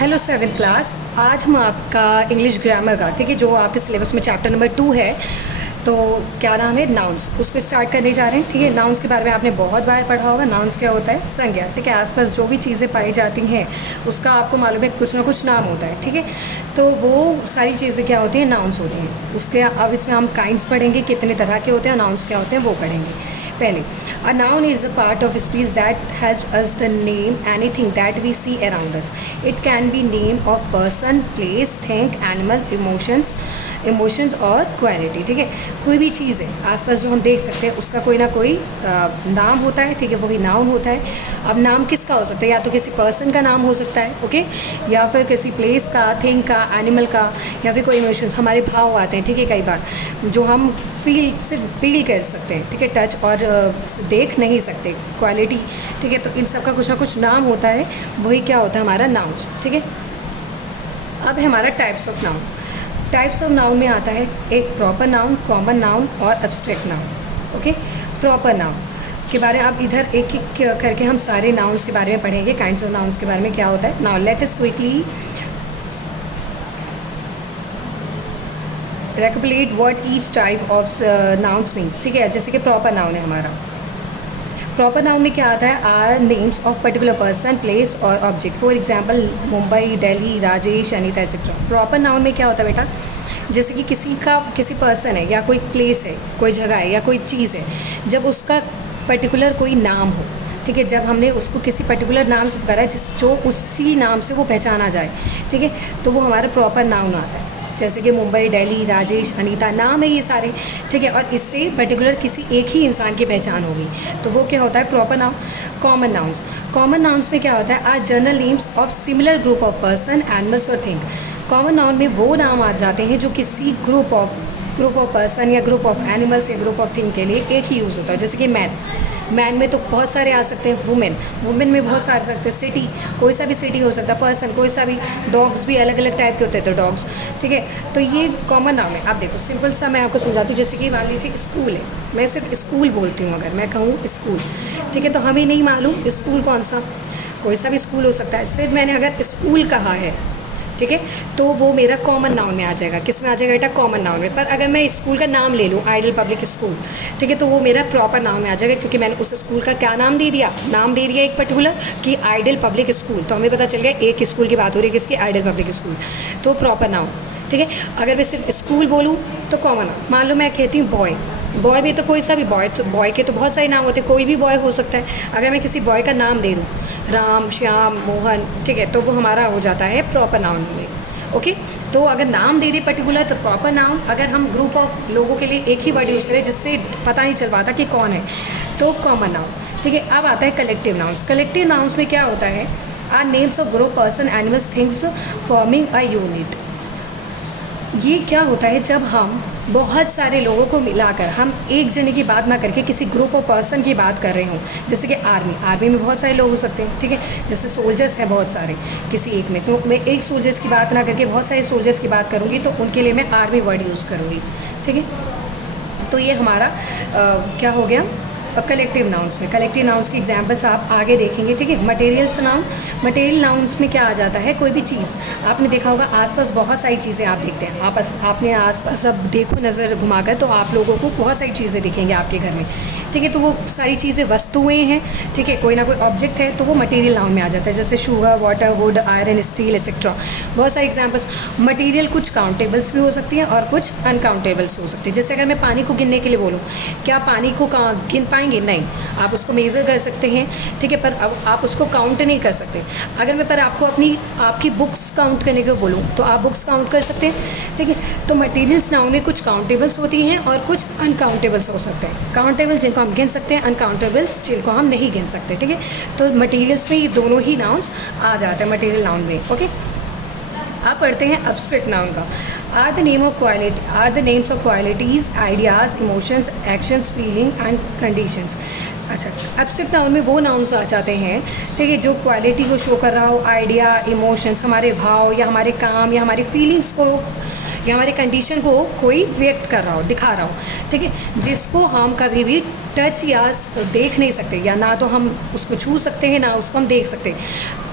Hello seventh class. आज हम आपका इंग्लिश ग्रामर का, ठीक है, जो आपके सिलेबस में चैप्टर नंबर 2 है, तो क्या नाम है, नाउन्स, उसको स्टार्ट करने जा रहे हैं। ठीक है, नाउन्स के बारे में आपने बहुत बार पढ़ा होगा। नाउन्स क्या होता है? संज्ञा। ठीक है, आसपास जो भी चीज़ें पाई जाती हैं उसका आपको मालूम है कुछ ना कुछ नाम होता है। ठीक है, तो वो सारी चीज़ें क्या होती हैं, नाउन्स होती हैं। उसके अब इसमें हम काइंड्स पढ़ेंगे, कितने तरह के होते हैं, नाउन्स क्या होते हैं वो पढ़ेंगे। पहले, a noun is a part of speech that helps us the name anything that we see around us. It can be name of person, place, thing, animal, emotions और क्वालिटी। ठीक है, कोई भी चीज़ है आसपास जो हम देख सकते हैं उसका कोई ना कोई नाम होता है। ठीक है, वही नाउन होता है। अब नाम किसका हो सकता है? या तो किसी पर्सन का नाम हो सकता है, ओके, या फिर किसी प्लेस का, थिंग का, एनिमल का, या फिर कोई इमोशंस, हमारे भाव आते हैं। ठीक है, कई बार जो हम सिर्फ फील कर सकते हैं। ठीक है, टच और देख नहीं सकते, क्वालिटी। ठीक है, तो इन सब का कुछ ना कुछ नाम होता है, वही क्या होता है, हमारा नाउन्स। ठीक है, अब है हमारा types of noun. Types of noun में आता है एक प्रॉपर नाउन, कॉमन नाउन और abstract noun. Okay, proper noun के बारे में अब इधर एक एक करके हम सारे नाउन्स के बारे में पढ़ेंगे, काइंड्स ऑफ नाउन्स के बारे में क्या होता है। Now let us quickly recapitulate what each type of nouns means. ठीक है, जैसे कि प्रॉपर नाउन है हमारा। प्रॉपर नाउन में क्या आता है? Are names of particular person, place और object. For example Mumbai, Delhi, Rajesh, Anita, etcetera. Proper noun में क्या होता है बेटा? जैसे कि किसी पर्सन है या कोई प्लेस है, कोई जगह है या कोई चीज़ है, जब उसका पर्टिकुलर कोई नाम हो। ठीक है, जब हमने उसको किसी पर्टिकुलर नाम से पुकारा जो उसी नाम से वो पहचाना जाए। ठीक है, तो वो हमारा प्रॉपर नाउन आता है। जैसे कि मुंबई, दिल्ली, राजेश, अनीता, नाम है ये सारे। ठीक है, और इससे पर्टिकुलर किसी एक ही इंसान की पहचान होगी, तो वो क्या होता है? Proper noun. Common nouns. Common nouns में क्या होता है? Are general names of similar group of person, animals और थिंग। कॉमन नाउन में वो नाम आ जाते हैं जो किसी ग्रुप ऑफ पर्सन या ग्रुप ऑफ एनिमल्स या ग्रुप ऑफ थिंग के लिए एक ही यूज़ होता है। जैसे कि मैन में तो बहुत सारे आ सकते हैं, वुमेन में बहुत सारे आ सकते हैं, सिटी, कोई सा भी सिटी हो सकता है, पर्सन कोई सा भी, डॉग्स भी अलग अलग टाइप के होते हैं, तो डॉग्स। ठीक है, तो ये कॉमन नाम है। आप देखो, सिंपल सा मैं आपको समझाती हूँ। जैसे कि मान लीजिए स्कूल है, मैं सिर्फ स्कूल बोलती हूँ, अगर मैं कहूँ स्कूल, ठीक है, तो हमें नहीं मालूम स्कूल कौन सा, कोई सा भी स्कूल हो सकता है। सिर्फ मैंने अगर स्कूल कहा है, ठीक है, तो वो मेरा कॉमन नाउन में आ जाएगा। किस में आ जाएगा बेटा? कॉमन नाउन में। पर अगर मैं स्कूल का नाम ले लूँ, आइडल पब्लिक स्कूल, ठीक है, तो वो मेरा प्रॉपर नाउन में आ जाएगा, क्योंकि मैंने उस स्कूल का क्या नाम दे दिया? नाम दे दिया एक पर्टिकुलर कि आइडल पब्लिक स्कूल, तो हमें पता चल गया एक स्कूल की बात हो रही है, किसकी? आइडल पब्लिक स्कूल, तो प्रॉपर नाउन। ठीक है, अगर मैं सिर्फ स्कूल बोलूँ तो कॉमन नाउन। मान लो मैं कहती हूँ बॉय भी, तो कोई सा भी बॉय, तो बॉय के तो बहुत सारे नाम होते हैं, कोई भी बॉय हो सकता है। अगर मैं किसी बॉय का नाम दे दूँ, राम, श्याम, मोहन, ठीक है, तो वो हमारा हो जाता है प्रॉपर नाउन में। ओके, तो अगर नाम दे दे पर्टिकुलर तो प्रॉपर नाउन। अगर हम ग्रुप ऑफ लोगों के लिए एक ही वर्ड यूज़ करें जिससे पता नहीं चल पाता कि कौन है, तो कॉमन नाउन। ठीक है, अब आता है कलेक्टिव नाउन्स। कलेक्टिव नाउन्स में क्या होता है? Are names of group, person, animals, things forming a unit. ये क्या होता है? जब हम बहुत सारे लोगों को मिलाकर, हम एक जने की बात ना करके किसी ग्रुप ऑफ पर्सन की बात कर रहे हों। जैसे कि आर्मी में बहुत सारे लोग हो सकते हैं। ठीक है, जैसे सोल्जर्स हैं बहुत सारे किसी एक में, तो मैं एक सोल्जर्स की बात ना करके बहुत सारे सोल्जर्स की बात करूँगी, तो उनके लिए मैं आर्मी वर्ड यूज़ करूँगी। ठीक है, तो ये हमारा क्या हो गया? कलेक्टिव नाउन्स में। कलेक्टिव नाउन्स की एग्जांपल्स आप आगे देखेंगे। ठीक है, मटेरियल्स नाउन। मटेरियल नाउन्स में क्या आ जाता है? कोई भी चीज़, आपने देखा होगा आसपास बहुत सारी चीज़ें आप देखते हैं। आपने आसपास अब देखो नज़र घुमाकर, तो आप लोगों को बहुत सारी चीज़ें दिखेंगी आपके घर में। ठीक है, तो वो सारी चीज़ें वस्तुएं हैं। ठीक है, कोई ना कोई ऑब्जेक्ट है, तो वो मटेरियल नाउन में आ जाता है। जैसे sugar, water, would, iron, steel, etcetera, बहुत सारे एग्जाम्पल्स। मटेरियल कुछ काउंटेबल्स भी हो सकती हैं और कुछ अनकाउंटेबल्स हो सकती है। जैसे अगर मैं पानी को गिनने के लिए बोलूँ, क्या पानी को गिन पाएंगे? नहीं, आप उसको मेज़र कर सकते हैं। ठीक है, पर अब आप उसको काउंट नहीं कर सकते। अगर मैं पर आपको आपकी बुक्स काउंट करने को बोलूँ, तो आप बुक्स काउंट कर सकते हैं। ठीक है, तो मटेरियल्स नाउन में कुछ काउंटेबल्स होती हैं और कुछ अनकाउंटेबल्स हो सकते हैं। काउंटेबल्स जिनको हम गिन सकते हैं, अनकाउंटेबल्स जिनको हम नहीं गिन सकते। ठीक है, तो मटेरियल्स में ये दोनों ही नाउन्स आ जाते हैं मटेरियल नाउन में। ओके, आप पढ़ते हैं एब्स्ट्रैक्ट नाउन का। Are the names of qualities, ideas, emotions, actions, feeling and conditions. अच्छा, एब्स्ट्रैक्ट नाउन में वो नाउन्स आ जाते हैं, ठीक है, जो क्वालिटी को शो कर रहा हो, आइडिया, इमोशंस, हमारे भाव या हमारे काम या हमारी फीलिंग्स को या हमारे कंडीशन को कोई व्यक्त कर रहा हो, दिखा रहा हो, ठीक है, जिसको हम कभी भी टच या देख नहीं सकते, या ना तो हम उसको छू सकते हैं, ना उसको हम देख सकते,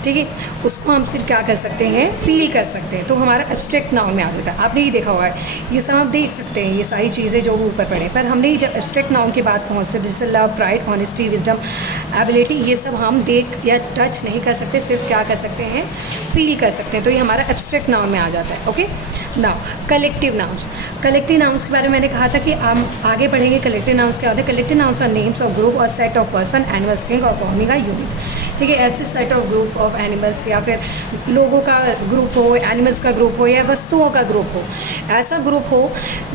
ठीक है, उसको हम सिर्फ क्या कर सकते हैं, फील कर सकते हैं, तो हमारा एब्स्ट्रैक्ट नाउन में आ जाता है। आपने ये देखा होगा, ये सब आप देख सकते हैं, ये सारी चीज़ें जो ऊपर पड़े, पर हमने जब एब्स्ट्रैक्ट नाउन के बाद पहुँचते जैसे love, pride, honesty, wisdom, ability, ये सब हम देख या टच नहीं कर सकते, सिर्फ क्या कर सकते हैं, फील कर सकते हैं, तो ये हमारा एब्स्ट्रैक्ट नाउन में आ जाता है। Okay, now collective nouns. Collective nouns के बारे में मैंने कहा था कि हम आगे बढ़ेंगे। कलेक्टिव नाउन्स क्या होते हैं? Collective nouns are names of group और set of person, animals, thing और फॉर्मिंग अ यूनिट, ठीक है, ऐसे set of group of animals या फिर लोगों का ग्रुप हो, एनिमल्स का ग्रुप हो या वस्तुओं का ग्रुप हो, ऐसा ग्रुप हो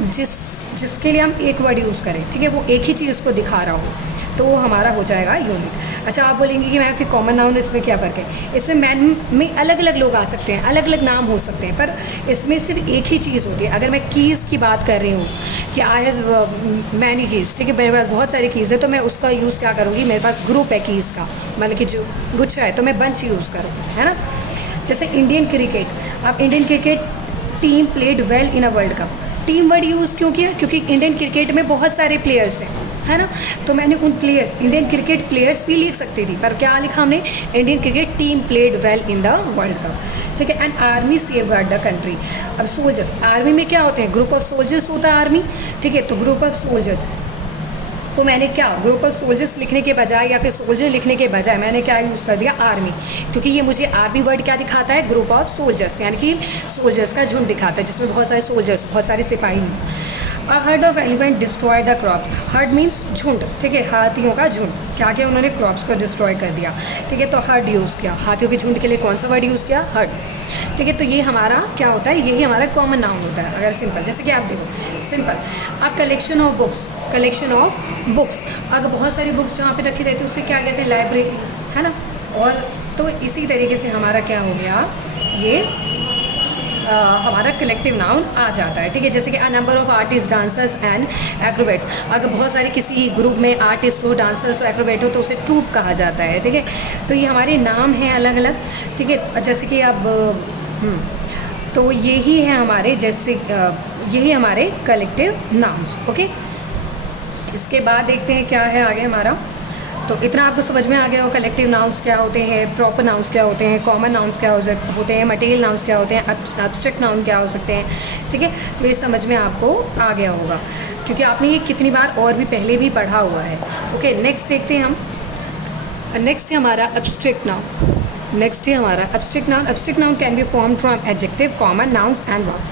जिसके लिए हम एक वर्ड यूज़ करें, ठीक है, वो एक ही चीज़ को दिखा रहा हो, तो वो हमारा हो जाएगा यूनिट। अच्छा, आप बोलेंगे कि मैम फिर कॉमन नाउन इसमें क्या फ़र्क है? इसमें मैन में अलग अलग लोग आ सकते हैं, अलग अलग नाम हो सकते हैं, पर इसमें सिर्फ एक ही चीज़ होती है। अगर मैं कीज़ की बात कर रही हूँ कि आई हैव मैनी कीज़, ठीक है, मेरे पास बहुत सारी कीज़ है, तो मैं उसका यूज़ क्या करूँगी? मेरे पास ग्रुप है कीज़ का, मतलब कि जो गुच्छा है, तो मैं बंच यूज़ करूँगी, है ना। जैसे इंडियन क्रिकेट, अब Indian cricket team played well in a world cup, team word use क्यों किया? क्योंकि इंडियन क्रिकेट में बहुत सारे प्लेयर्स हैं, है ना, तो मैंने उन प्लेयर्स, इंडियन क्रिकेट प्लेयर्स भी लिख सकती थी, पर क्या लिखा हमने? Indian cricket team played well in the world cup, ठीक है। And army save guard the country. अब सोल्जर्स, आर्मी में क्या होते हैं? ग्रुप ऑफ सोल्जर्स होता है आर्मी, ठीक है, तो ग्रुप ऑफ सोल्जर्स, तो मैंने क्या ग्रुप ऑफ सोल्जर्स लिखने के बजाय या फिर सोल्जर लिखने के बजाय मैंने क्या यूज़ कर दिया? आर्मी, क्योंकि ये मुझे आर्मी वर्ड क्या दिखाता है? ग्रुप ऑफ सोल्जर्स, यानी कि सोल्जर्स का झुंड दिखाता है, जिसमें बहुत सारे सोल्जर्स, बहुत सारे सिपाही हैं। A herd of elephant destroy the crop, heard means झुंड, ठीक है, हाथियों का झुंड, क्या क्या उन्होंने क्रॉप्स को डिस्ट्रॉय कर दिया, ठीक है, तो हर्ड यूज़ किया। हाथियों के झुंड के लिए कौन सा वर्ड यूज़ किया? हर्ड, ठीक है, तो ये हमारा क्या होता है? यही हमारा कॉमन नाउन होता है। अगर सिंपल, जैसे कि आप देखो सिंपल, अब collection of books, collection of books, अगर बहुत सारी बुक्स जहाँ पे रखी रहती है उसे क्या कहते हैं? लाइब्रेरी, है ना। और तो इसी तरीके से हमारा क्या हो गया? ये हमारा कलेक्टिव नाउन आ जाता है, ठीक है। जैसे कि a number of artist, dancers and acrobats, अगर बहुत सारे किसी ग्रुप में आर्टिस्ट हो, डांसर्स हो, एक्रोबेट हो, तो उसे ट्रूप कहा जाता है, ठीक है। तो ये हमारे नाम हैं अलग अलग, ठीक है। जैसे कि अब तो यही है हमारे, जैसे यही हमारे कलेक्टिव नाउन्स। ओके, इसके बाद देखते हैं क्या है आगे हमारा। तो इतना आपको समझ में आ गया हो कलेक्टिव नाउन्स क्या होते हैं, प्रॉपर नाउन्स क्या होते हैं, कॉमन नाउन्स क्या होते हैं, मटेरियल नाउन्स क्या होते हैं, एब्स्ट्रैक्ट नाउन क्या हो सकते हैं, ठीक है। तो ये समझ में आपको आ गया होगा, क्योंकि आपने ये कितनी बार और भी पहले भी पढ़ा हुआ है। ओके, नेक्स्ट देखते हैं हम। नेक्स्ट है हमारा एब्स्ट्रैक्ट नाउन। नेक्स्ट है हमारा abstract noun. Abstract noun can be form from adjective, common nouns and verb.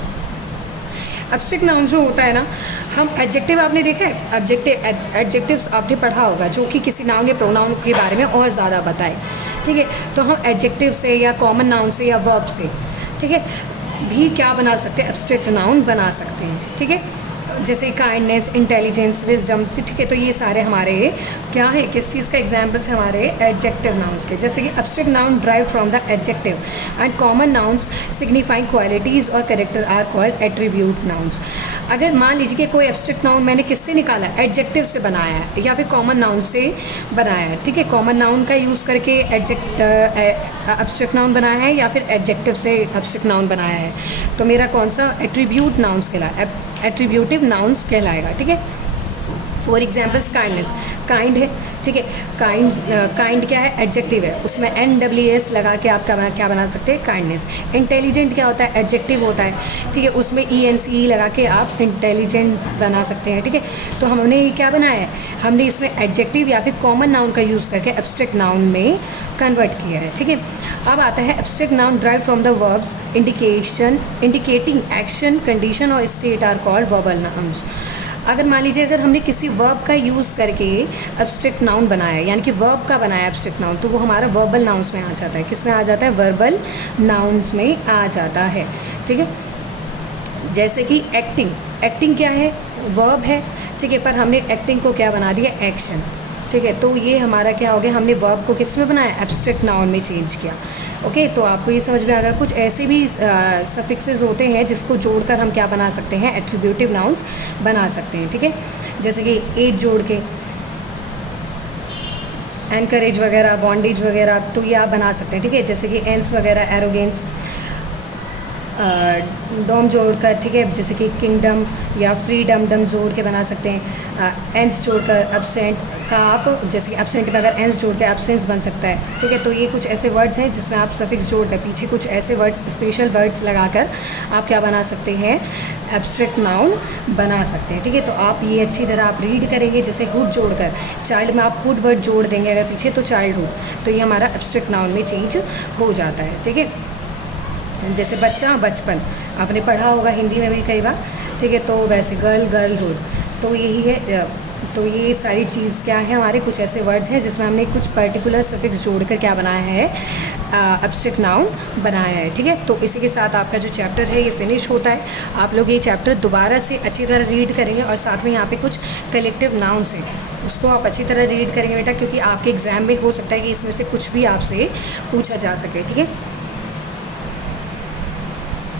Abstract noun जो होता है ना, हम एडजेक्टिव, आपने देखा है एडजेक्टिव्स आपने पढ़ा होगा, जो कि किसी नाउन या प्रोनाउन के बारे में और ज़्यादा बताए, ठीक है। तो हम एडजेक्टिव से या कॉमन नाउन से या वर्ब से, ठीक है, भी क्या बना सकते हैं? एब्स्ट्रैक्ट नाउन बना सकते हैं, ठीक है। जैसे काइंडनेस, इंटेलिजेंस, विजडम, ठीक है, तो ये सारे हमारे क्या है, किस चीज़ का एग्जाम्पल्स है? हमारे एडजेक्टिव नाउन्स के। जैसे कि abstract noun drive from the adjective and common nouns signifying qualities और character are called attribute nouns. अगर मान लीजिए कि कोई एब्स्ट्रैक्ट नाउन मैंने किससे निकाला? एडजेक्टिव से बनाया है या फिर कॉमन नाउन से बनाया है, ठीक है। कॉमन नाउन का यूज़ करके एब्स्ट्रैक्ट नाउन बनाया है या फिर एडजेक्टिव से एब्स्ट्रैक्ट नाउन बनाया है, तो मेरा कौन सा? एट्रीब्यूट नाउन्स कहलाए, एट्रीब्यूटिव नाउन्स कहलाएगा, ठीक है। फॉर एग्जाम्पल्स, काइंडनेस, काइंड है, ठीक है, काइंड क्या है? एडजेक्टिव है, उसमें NWS लगा के आप क्या बना सकते हैं? काइंडनेस। इंटेलिजेंट क्या होता है? एडजेक्टिव होता है, ठीक है, उसमें ENCE लगा के आप इंटेलिजेंस बना सकते हैं, ठीक है। तो हमने ये क्या बनाया है? हमने इसमें एडजेक्टिव या फिर कॉमन नाउन का यूज़ करके एब्स्ट्रैक्ट नाउन में कन्वर्ट किया है, ठीक है। अब आता है abstract noun drive from the verbs indicating action, condition और state are called verbal nouns. अगर मान लीजिए अगर हमने किसी वर्ब का यूज़ करके एब्स्ट्रैक्ट नाउन बनाया, यानी कि वर्ब का बनाया एब्स्ट्रैक्ट नाउन, तो वो हमारा वर्बल नाउन्स में आ जाता है। किस में आ जाता है? वर्बल नाउन्स में आ जाता है, ठीक है। जैसे कि एक्टिंग, एक्टिंग क्या है? वर्ब है, ठीक है, पर हमने एक्टिंग को क्या बना दिया? एक्शन, ठीक है। तो ये हमारा क्या हो गया? हमने वर्ब को किस में बनाया? एब्स्ट्रैक्ट नाउन में चेंज किया। ओके, तो आपको ये समझ में आ गया। कुछ ऐसे भी सफिक्सेस होते हैं जिसको जोड़कर हम क्या बना सकते हैं? एट्रीब्यूटिव नाउन्स बना सकते हैं, ठीक है। जैसे कि एट जोड़ के एनकरेज वगैरह, बॉन्डेज वगैरह, तो ये आप बना सकते हैं, ठीक है। जैसे कि एंस वगैरह, एरोगेंस, डॉम जोड़कर, ठीक है, जैसे कि किंगडम या फ्रीडम, डम जोड़ के बना सकते हैं। एंस जोड़कर एब्सेंट का आप, जैसे कि एब्सेंट में अगर एंस जोड़ के एब्सेंस बन सकता है, ठीक है। तो ये कुछ ऐसे वर्ड्स हैं जिसमें आप सफिक्स जोड़कर पीछे कुछ ऐसे वर्ड्स, स्पेशल वर्ड्स लगाकर आप क्या बना सकते हैं, एब्स्ट्रैक्ट नाउन बना सकते हैं, ठीक है। तो आप ये अच्छी तरह आप रीड करेंगे। जैसे हुड जोड़कर, चाइल्ड में आप हुड वर्ड जोड़ देंगे अगर पीछे, तो चाइल्डहुड, तो ये हमारा एब्स्ट्रैक्ट नाउन में चेंज हो जाता है, ठीक है। जैसे बच्चा, बचपन, आपने पढ़ा होगा हिंदी में भी कई बार, ठीक है। तो वैसे गर्ल, गर्लहुड, तो यही है। तो ये सारी चीज़ क्या है, हमारे कुछ ऐसे वर्ड्स हैं जिसमें हमने कुछ पर्टिकुलर सफिक्स जोड़कर क्या बनाया है, एब्स्ट्रैक्ट नाउन बनाया है, ठीक है। तो इसी के साथ आपका जो चैप्टर है ये फिनिश होता है। आप लोग ये चैप्टर दोबारा से अच्छी तरह रीड करेंगे और साथ में यहाँ पे कुछ कलेक्टिव नाउन्स हैं, उसको आप अच्छी तरह रीड करेंगे बेटा, क्योंकि आपके एग्ज़ाम में हो सकता है कि इसमें से कुछ भी आपसे पूछा जा सके, ठीक है।